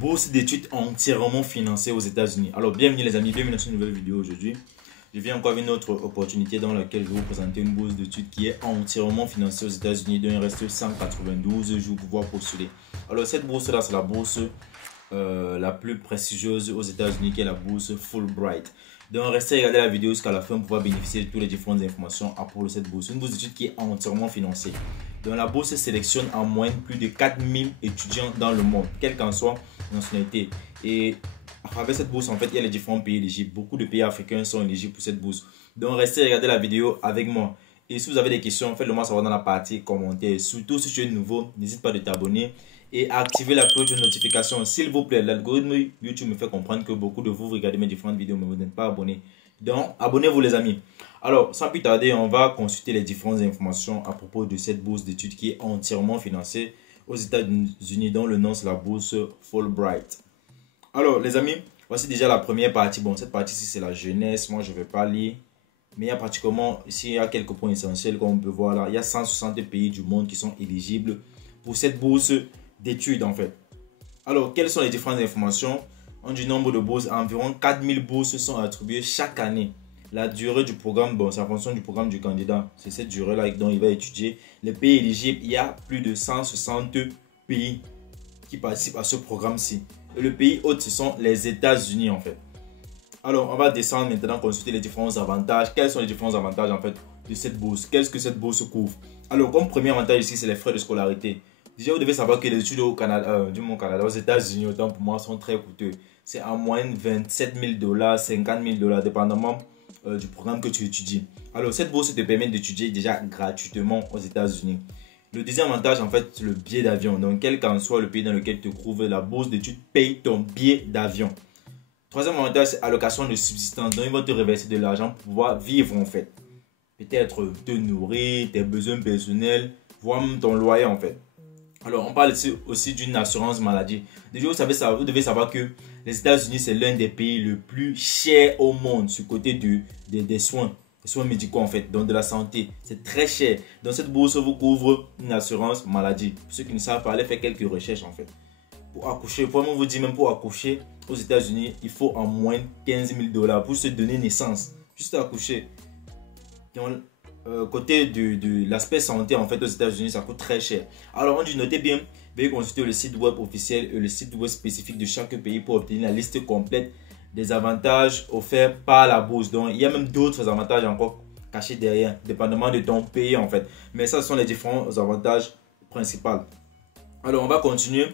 Bourse d'études entièrement financée aux États-Unis. Alors, bienvenue les amis, bienvenue dans cette nouvelle vidéo aujourd'hui. Je viens encore avec une autre opportunité dans laquelle je vais vous présenter une bourse d'études qui est entièrement financée aux États-Unis, dont il reste 192 jours pour pouvoir postuler. Alors, cette bourse-là, c'est la bourse la plus prestigieuse aux États-Unis, qui est la bourse Fulbright. Donc, restez à regarder la vidéo jusqu'à la fin pour pouvoir bénéficier de toutes les différentes informations à propos de cette bourse. Une bourse d'études qui est entièrement financée. Donc, la bourse sélectionne en moyenne plus de 4000 étudiants dans le monde, quelle qu'en soit la nationalité. Et à travers cette bourse, en fait, il y a les différents pays éligibles. Beaucoup de pays africains sont éligibles pour cette bourse. Donc, restez à regarder la vidéo avec moi. Et si vous avez des questions, faites-le moi savoir dans la partie commentaires. Surtout si tu es nouveau, n'hésite pas de t'abonner et activer la cloche de notification, s'il vous plaît. L'algorithme YouTube me fait comprendre que beaucoup de vous regardez mes différentes vidéos, mais vous n'êtes pas abonnés. Donc, abonnez-vous les amis. Alors, sans plus tarder, on va consulter les différentes informations à propos de cette bourse d'études qui est entièrement financée aux États-Unis, dont le nom c'est la bourse Fulbright. Alors, les amis, voici déjà la première partie. Bon, cette partie-ci, c'est la jeunesse. Moi, je ne vais pas lire. Mais il y a pratiquement, ici, il y a quelques points essentiels, comme on peut voir là. Il y a 160 pays du monde qui sont éligibles pour cette bourse d'études, en fait. Alors, quelles sont les différentes informations? On dit nombre de bourses, environ 4000 bourses sont attribuées chaque année. La durée du programme, bon, c'est en fonction du programme du candidat. C'est cette durée-là dont il va étudier. Les pays éligibles, il y a plus de 160 pays qui participent à ce programme-ci. Et le pays hôte, ce sont les États-Unis, en fait. Alors, on va descendre maintenant, consulter les différents avantages. Quels sont les différents avantages, en fait, de cette bourse? Qu'est-ce que cette bourse couvre? Alors, comme premier avantage ici, c'est les frais de scolarité. Déjà, vous devez savoir que les études au Canada, aux États-Unis, autant pour moi, sont très coûteux. C'est en moyenne 27 000 $, 50 000 $, dépendamment du programme que tu étudies. Alors, cette bourse te permet d'étudier déjà gratuitement aux États-Unis. Le deuxième avantage, en fait, c'est le billet d'avion. Donc, quel qu'en soit le pays dans lequel tu te trouves, la bourse d'études paye ton billet d'avion. Troisième avantage, c'est allocation de subsistance. Donc, ils vont te reverser de l'argent pour pouvoir vivre, en fait. Peut-être te nourrir, tes besoins personnels, voire même ton loyer, en fait. Alors, on parle aussi d'une assurance maladie. Déjà, vous devez savoir que les États-Unis, c'est l'un des pays le plus cher au monde sur le côté des soins médicaux, en fait, donc de la santé. C'est très cher. Donc, cette bourse vous couvre une assurance maladie. Pour ceux qui ne savent pas, allez faire quelques recherches, en fait. Pour accoucher, pour moi, vous dire même pour accoucher aux États-Unis, il faut en moins 15 000 $ pour se donner naissance. Juste accoucher. Donc, côté de l'aspect santé, en fait, aux États-Unis, ça coûte très cher. Alors, on dit, notez bien, veuillez consulter le site web officiel et le site web spécifique de chaque pays pour obtenir la liste complète des avantages offerts par la bourse. Donc, il y a même d'autres avantages encore cachés derrière, dépendamment de ton pays, en fait. Mais ça, ce sont les différents avantages principaux. Alors, on va continuer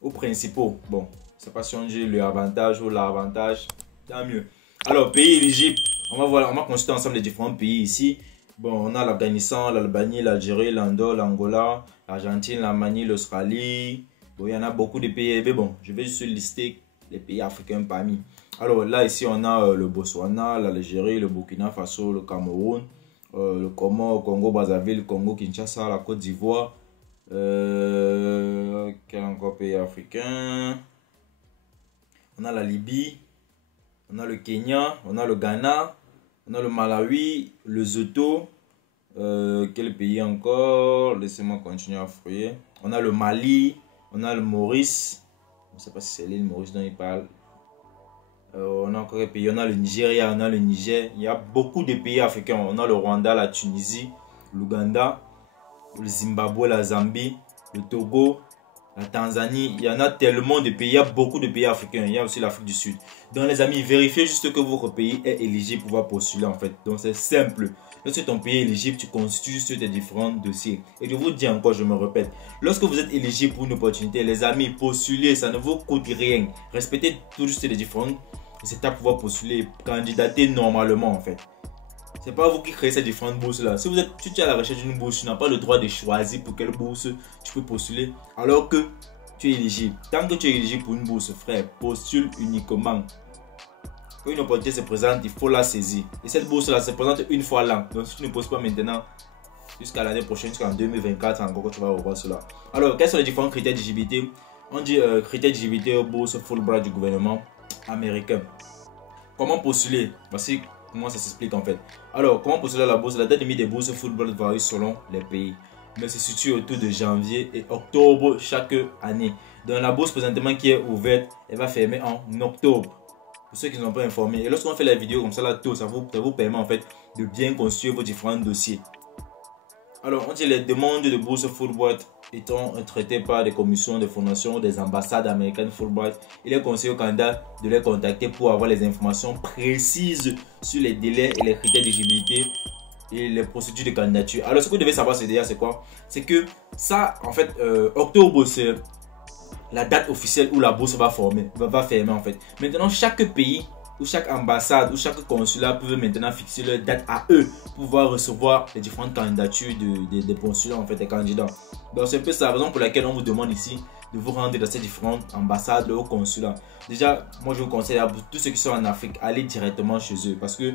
aux principaux. Bon, je ne sais pas si on dit le avantage ou l'avantage, tant mieux. Alors, pays éligibles, on va consulter ensemble les différents pays ici. Bon, on a l'Afghanistan, l'Albanie, l'Algérie, l'Andorre, l'Angola, l'Argentine, la Mali, l'Australie. Bon, il y en a beaucoup de pays. Mais bon, je vais juste lister les pays africains parmi. Alors là, ici, on a le Botswana, l'Algérie, le Burkina Faso, le Cameroun, le Congo-Brazzaville, le Congo-Kinshasa, la Côte d'Ivoire. Quel encore pays africain? On a la Libye, on a le Kenya, on a le Ghana. On a le Malawi, le Lesotho, quel pays encore? Laissez-moi continuer à fouiller. On a le Mali, on a le Maurice. Je ne sais pas si c'est l'île Maurice dont il parle. On a encore des pays, on a le Nigeria, on a le Niger. Il y a beaucoup de pays africains. On a le Rwanda, la Tunisie, l'Ouganda, le Zimbabwe, la Zambie, le Togo, la Tanzanie. Il y en a tellement de pays, il y a beaucoup de pays africains. Il y a aussi l'Afrique du Sud. Donc les amis, vérifiez juste que votre pays est éligible pour pouvoir postuler en fait. Donc c'est simple. Lorsque ton pays est éligible, tu constitues juste tes différents dossiers. Et je vous dis encore, je me répète, lorsque vous êtes éligible pour une opportunité, les amis, postulez, ça ne vous coûte rien. Respectez tout juste les différentes étapes pour pouvoir postuler et candidater normalement en fait. C'est pas vous qui créez ces différentes bourses là. Si tu es à la recherche d'une bourse, tu n'as pas le droit de choisir pour quelle bourse tu peux postuler alors que tu es éligible. Tant que tu es éligible pour une bourse, frère, postule uniquement. Quand une opportunité se présente, il faut la saisir. Et cette bourse là se présente une fois l'an. Donc si tu ne poses pas maintenant, jusqu'à l'année prochaine, jusqu'en 2024, encore que tu vas revoir cela. Alors, quels sont les différents critères d'éligibilité? On dit critères d'éligibilité aux bourses Fulbright du gouvernement américain. Comment postuler? Voici comment ça s'explique en fait. Alors, comment postuler à la bourse? La date limite des bourses Fulbright varie selon les pays, mais se situe autour de janvier et octobre chaque année. Dans la bourse présentement qui est ouverte, elle va fermer en octobre. Pour ceux qui ne sont pas informés. Et lorsqu'on fait la vidéo comme ça, là, tout, ça vous permet en fait de bien construire vos différents dossiers. Alors, on dit les demandes de bourse Fulbright étant traitées par des commissions de fondation ou des ambassades américaines Fulbright, il est conseillé aux candidats de les contacter pour avoir les informations précises sur les délais et les critères d'éligibilité et les procédures de candidature. Alors, ce que vous devez savoir, c'est quoi? C'est que ça, en fait, octobre, c'est la date officielle où la bourse va fermer en fait. Maintenant, chaque pays ou chaque ambassade ou chaque consulat peut maintenant fixer leur date à eux pour pouvoir recevoir les différentes candidatures des consulats, en fait, des candidats. Donc, c'est un peu ça la raison pour laquelle on vous demande ici de vous rendre dans ces différentes ambassades ou consulats. Déjà, moi, je vous conseille à tous ceux qui sont en Afrique, allez directement chez eux parce que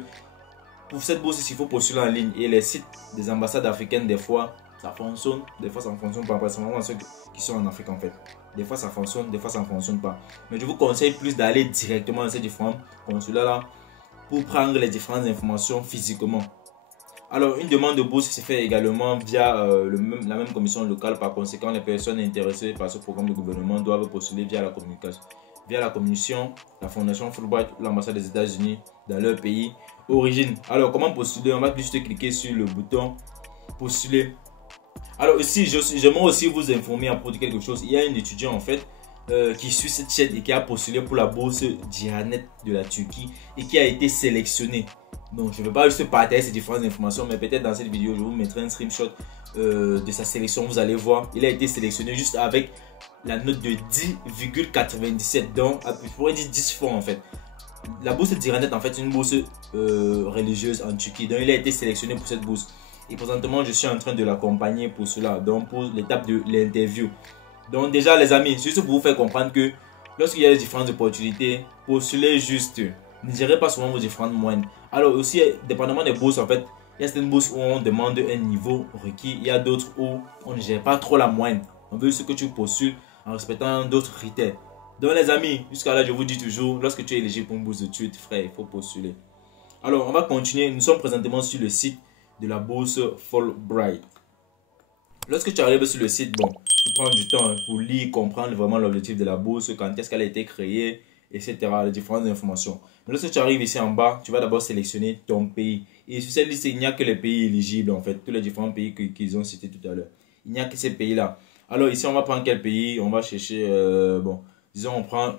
pour cette bourse, il faut postuler en ligne et les sites des ambassades africaines, des fois, ça fonctionne, des fois ça ne fonctionne pas. C'est vraiment ceux qui sont en Afrique en fait. Des fois ça fonctionne, des fois ça ne fonctionne pas. Mais je vous conseille plus d'aller directement dans ces différents consulats-là pour prendre les différentes informations physiquement. Alors, une demande de bourse se fait également via la même commission locale. Par conséquent, les personnes intéressées par ce programme de gouvernement doivent postuler via la commission, la fondation Fulbright ou l'ambassade des États-Unis dans leur pays origine. Alors, comment postuler? On va juste cliquer sur le bouton postuler. Alors aussi, j'aimerais aussi vous informer à propos de quelque chose. Il y a un étudiant en fait qui suit cette chaîne et qui a postulé pour la bourse Diyanet de la Turquie et qui a été sélectionné. Donc je ne vais pas juste partager ces différentes informations, mais peut-être dans cette vidéo, je vous mettrai un screenshot de sa sélection. Vous allez voir, il a été sélectionné juste avec la note de 10,97. Donc, je pourrais dire 10 fois en fait. La bourse Diyanet en fait c'est une bourse religieuse en Turquie. Donc il a été sélectionné pour cette bourse. Et présentement, je suis en train de l'accompagner pour cela, donc pour l'étape de l'interview. Donc déjà les amis, juste pour vous faire comprendre que lorsqu'il y a des différentes opportunités, postulez juste. Ne gérez pas souvent vos différentes moyennes. Alors aussi, dépendamment des bourses, en fait, il y a certaines bourses où on demande un niveau requis. Il y a d'autres où on ne gère pas trop la moyenne. On veut ce que tu postules en respectant d'autres critères. Donc les amis, jusqu'à là, je vous dis toujours, lorsque tu es éligible pour une bourse d'études, frère, il faut postuler. Alors on va continuer. Nous sommes présentement sur le site de la bourse Fulbright. Lorsque tu arrives sur le site, bon, tu prends du temps pour lire, comprendre vraiment l'objectif de la bourse, quand est-ce qu'elle a été créée, etc. Les différentes informations. Mais lorsque tu arrives ici en bas, tu vas d'abord sélectionner ton pays. Et sur cette liste, il n'y a que les pays éligibles en fait, tous les différents pays qu'ils ont cités tout à l'heure. Il n'y a que ces pays-là. Alors ici, on va prendre quel pays? On va chercher, bon, disons on prend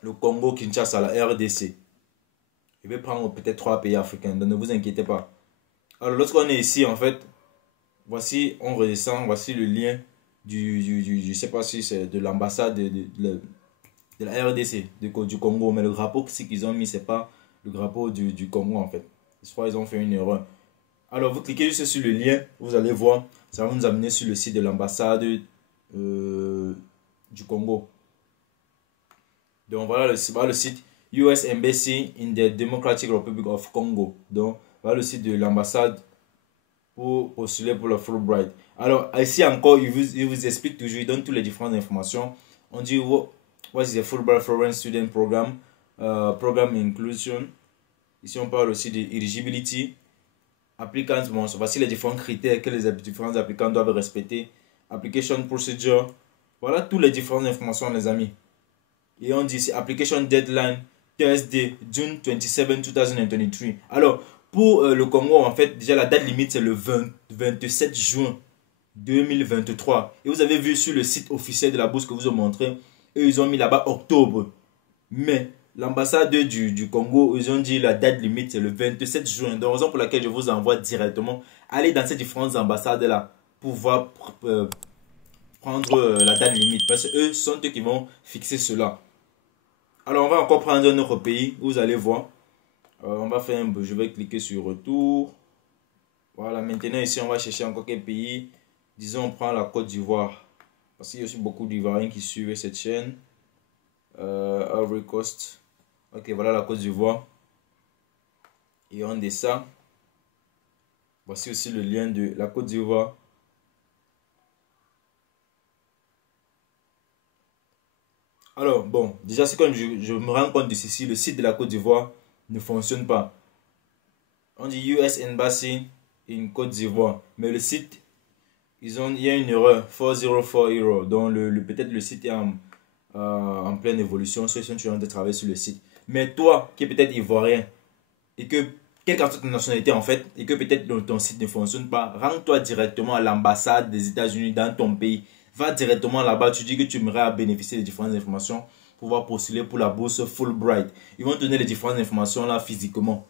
le Congo, Kinshasa, la RDC. Je vais prendre peut-être 3 pays africains, donc ne vous inquiétez pas. Alors lorsqu'on est ici en fait, voici, on redescend, voici le lien je sais pas si c'est de l'ambassade de la RDC, du Congo, mais le drapeau qu'ils ont mis, c'est pas le drapeau du Congo en fait. Je crois qu'ils ont fait une erreur. Alors vous cliquez juste sur le lien, vous allez voir, ça va nous amener sur le site de l'ambassade du Congo. Donc voilà le site US Embassy in the Democratic Republic of Congo. Donc voilà le site de l'ambassade pour postuler pour le Fulbright. Alors ici encore, il vous explique toujours, il donne toutes les différentes informations. On dit what is the Fulbright Foreign Student Program, Program Inclusion. Ici on parle aussi de eligibility, applicants. Bon, voici les différents critères que les différents applicants doivent respecter. Application procedure. Voilà toutes les différentes informations les amis. Et on dit c'est application deadline Thursday, June 27, 2023. Alors pour le Congo, en fait, déjà la date limite c'est le 27 juin 2023. Et vous avez vu sur le site officiel de la bourse que vous ai montré, eux, ils ont mis là-bas octobre. Mais l'ambassade du Congo, ils ont dit la date limite c'est le 27 juin. Donc, raison pour laquelle je vous envoie directement, aller dans ces différentes ambassades-là pour pouvoir prendre la date limite. Parce que eux sont eux qui vont fixer cela. Alors, on va encore prendre un autre pays, vous allez voir. On va faire je vais cliquer sur retour. Voilà, maintenant ici on va chercher encore quel pays. Disons on prend la Côte d'Ivoire. Parce qu'il y a aussi beaucoup d'Ivoiriens qui suivent cette chaîne. Ivory Coast. Ok, voilà la Côte d'Ivoire. Et on descend. Voici aussi le lien de la Côte d'Ivoire. Alors, bon, déjà c'est comme je me rends compte de ceci, le site de la Côte d'Ivoire ne fonctionne pas. On dit US Embassy in Côte d'Ivoire, mais le site il y a une erreur, 404 error, donc peut-être le site est en pleine évolution, ceux qui sont en train de travailler sur le site. Mais toi, qui est peut-être ivoirien, et que, quelle que soit ta nationalité en fait, et que peut-être ton site ne fonctionne pas, rends-toi directement à l'ambassade des États-Unis dans ton pays. Va directement là-bas, tu dis que tu aimerais bénéficier des différentes informations pour pouvoir postuler pour la bourse Fulbright. Ils vont te donner les différentes informations là physiquement.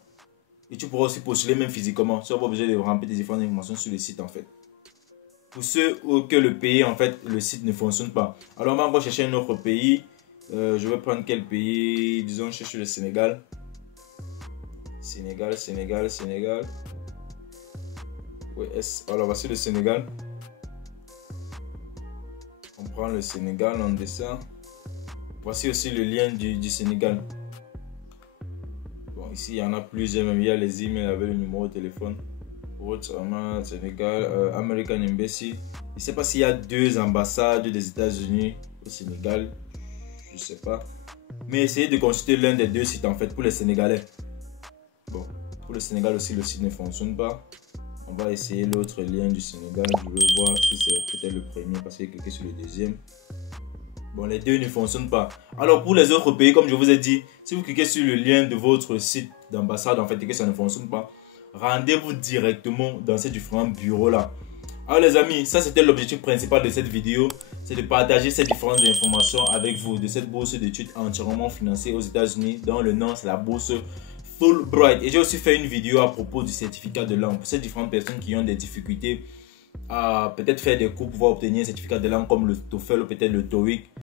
Et tu pourras aussi postuler même physiquement. Tu n'as pas besoin de remplir des différentes informations sur le site en fait. Pour ceux que le pays, en fait, le site ne fonctionne pas. Alors, on va chercher un autre pays. Je vais prendre quel pays? Disons, je cherche le Sénégal. Sénégal. Oui, alors, voici le Sénégal. On prend le Sénégal, on descend. Voici aussi le lien du Sénégal. Bon, ici, il y en a plusieurs, même il y a les emails avec le numéro de téléphone. Sénégal, American Embassy. Je ne sais pas s'il y a 2 ambassades des États-Unis au Sénégal. Je ne sais pas. Mais essayez de consulter l'un des 2 sites en fait pour les Sénégalais. Bon, pour le Sénégal aussi, le site ne fonctionne pas. On va essayer l'autre lien du Sénégal. Je veux voir si c'est peut-être le premier parce qu'il y a quelqu'un sur le deuxième. Bon, les 2 ne fonctionnent pas. Alors, pour les autres pays, comme je vous ai dit, si vous cliquez sur le lien de votre site d'ambassade en fait et que ça ne fonctionne pas, rendez-vous directement dans ces différents bureaux là. Alors les amis, ça c'était l'objectif principal de cette vidéo, c'est de partager ces différentes informations avec vous de cette bourse d'études entièrement financée aux États-Unis, dont le nom c'est la bourse Fulbright. Et j'ai aussi fait une vidéo à propos du certificat de langue pour ces différentes personnes qui ont des difficultés à peut-être faire des cours pour pouvoir obtenir un certificat de langue comme le TOEFL ou peut-être le TOEIC.